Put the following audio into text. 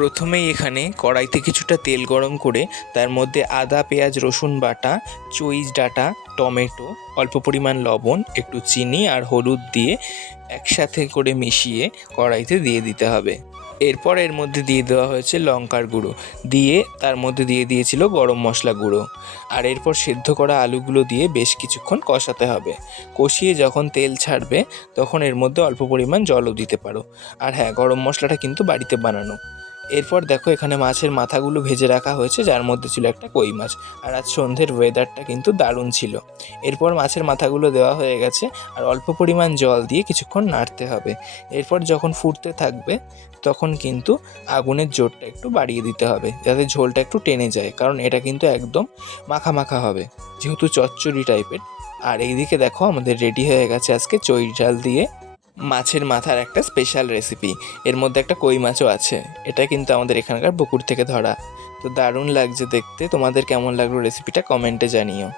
প্রথমেই এখানে কড়াইতে কিছুটা তেল গরম করে তার মধ্যে আদা, পেঁয়াজ, রসুন বাটা, চইচ ডাঁটা, টমেটো, অল্প পরিমাণ লবণ, একটু চিনি আর হলুদ দিয়ে একসাথে করে মিশিয়ে কড়াইতে দিয়ে দিতে হবে। এরপর এর মধ্যে দিয়ে দেওয়া হয়েছে লঙ্কার গুঁড়ো, দিয়ে তার মধ্যে দিয়ে দিয়েছিল গরম মশলা গুঁড়ো। আর এরপর সেদ্ধ করা আলুগুলো দিয়ে বেশ কিছুক্ষণ কষাতে হবে। কষিয়ে যখন তেল ছাড়বে তখন এর মধ্যে অল্প পরিমাণ জলও দিতে পারো। আর হ্যাঁ, গরম মশলাটা কিন্তু বাড়িতে বানানো। এরপর দেখো এখানে মাছের মাথাগুলো ভেজে রাখা হয়েছে, যার মধ্যে ছিল একটা কই মাছ। আর আজ সন্ধ্যের ওয়েদারটা কিন্তু দারুণ ছিল। এরপর মাছের মাথাগুলো দেওয়া হয়ে গেছে আর অল্প পরিমাণ জল দিয়ে কিছুক্ষণ নাড়তে হবে। এরপর যখন ফুটতে থাকবে তখন কিন্তু আগুনের জোরটা একটু বাড়িয়ে দিতে হবে, যাতে ঝোলটা একটু টেনে যায়, কারণ এটা কিন্তু একদম মাখা মাখা হবে যেহেতু চচ্চড়ি টাইপের। আর এইদিকে দেখো আমাদের রেডি হয়ে গেছে আজকে চই ডাল দিয়ে মাছের মাথার একটা স্পেশাল রেসিপি। এর মধ্যে একটা কই মাছও আছে। এটা কিন্তু আমাদের এখানকার পুকুর থেকে ধরা। তো দারুণ লাগছে দেখতে। তোমাদের কেমন লাগলো রেসিপিটা কমেন্টে জানিও।